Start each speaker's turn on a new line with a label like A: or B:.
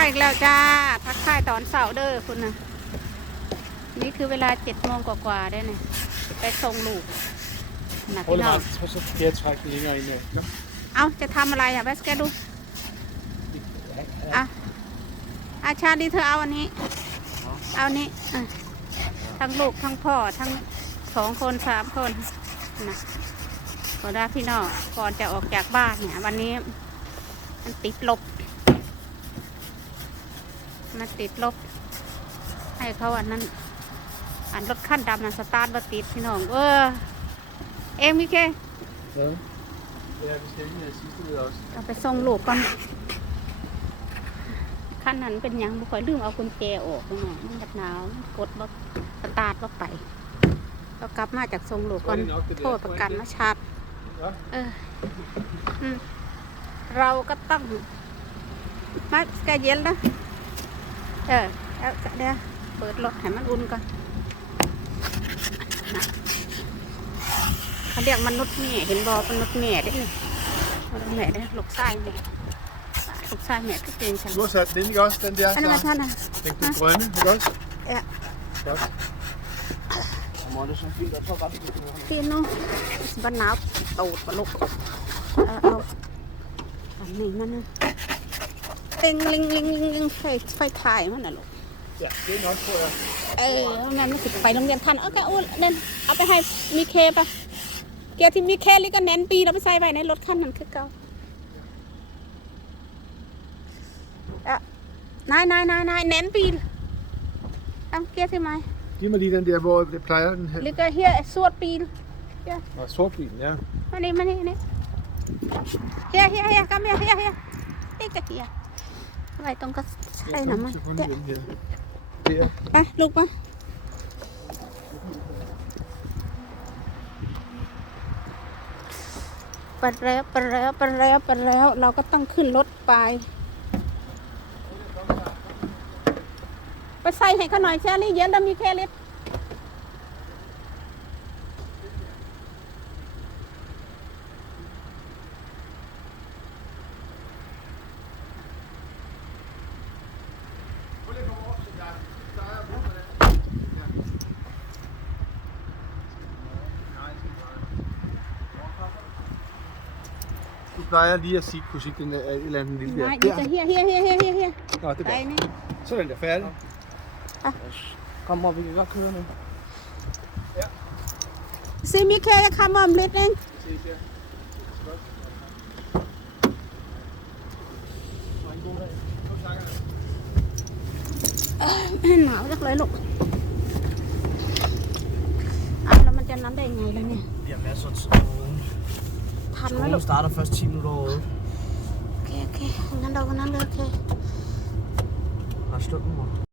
A: ายอีกแล้วจ้าทักทายตอนเสาร์เด้อคุณนะนี่คือเวลาเจ็ดโมงกว่าๆได้เนี่ยไปส่งลูกนะพี่
B: Prøv
A: น้อง
B: lige at så skal jeg trække den længere ind. Ja.
A: เอาจะทำอะไรอะแบสแกดูอะอาชาดีเธอเอาอันนี้ เอาอันนี้อะทั้งลูกทั้งพ่อทั้งสองคนสามคนนะขอได้พี่น้องก่อนจะออกจากบ้านเนี่ย วันนี้มันติดลบ มันติดลบ ให้เขาอันนั้น อันรถขั้นดำนะสตาร์ทมาติดพี่น้อง เออ เองมิเค
B: Hvad? Ja, vi skal lige have sidste led også.
A: เอาไปส่งลูกก่อนขั้นนั้นเป็นหยังบุคอยลืมเอากุญแจออกพี่น้องมันหนาวมันกดรถสตาร์ทรถไปเรากลับมาจากส่งลูกก่อนโทษประกันมาชาร์จ
B: Ja.
A: เอออืมเราก็ต้องมาแกเย็นนะ เออแล้วเดี๋ยวเปิดรถให้มันอุ่นก่อนน่ะเขาเรียกมนุษย์แม่เห็นบอมนุษย์แม่ได้เลยมนุษย์แม่ได้ลูกชายแม่ลูกชายแม่ก็เป็นฉัน
B: Du har sat den ind, ikke også? Den der.
A: อันนั้นมา
B: Så.
A: ท่านนะ
B: Den, den grønne, ikke også?
A: Ja.
B: Godt. Må det så fint, jeg tror bare, det er
A: พี่น้องบ้านหนาวตูดปะลูกเอาเอาอันนี้มันนะ เต็งลิงลิงลิงลิงไฟไฟถ่ายมันน่ะลูก
B: Ja, det er nok, tror jeg.
A: เอองั้นมันสิไปโรงเรียนทัน เอาแกอุ้นเด่นเอาไปให้มีเคปะเกียร์ที่มีเคลิก็แนนปีเราไปใส่ไว้ในรถคันนั้นคือเก่าอะนายนายนายนายแนนปีเอาเกียร์ที่ไหม
B: Giv mig lige den der, hvor det plejer den her.
A: หรือก็เฮียสวดปี
B: Nå, sortbilen, ja.
A: มานี่มานี่นี่เฮียเฮีย เฮียกำเฮียเฮียเฮียนี่ก็เฮียไว้ตรงก็ใช่หนะมั้ง
B: Så kun
A: เดี๋ยว
B: den her. Der.
A: ไปลูกมาไปแล้วไปแล้วไปแล้วไปแล้วเราก็ต้องขึ้นรถไป ไปใส่ให้เขาหน่อยแชรี่เย็นแล้วมีแค่เล็ด
B: Du plejer lige at sige, kunne sige, den er et eller andet lille
A: ไม่
B: der.
A: นี่จะเฮียเฮียเฮียเฮียเฮียเฮีย
B: Nå, det
A: ไป
B: er godt.
A: นี่
B: Så er den der færdig.
C: Kom op, vi kan godt køre nu.
A: ซีมีแค่คำว่าเล็ดเอง
B: Ses, ja. Godt. Ha en god dag. Nu snakker vi.
A: หนา ทันไหมลู
C: Skolen
A: ก
C: starter først 10 minutter over 8.
A: โอเคโอเคงั้นเราก็นั้นเลยโอเค
C: Har du stået nu, mor?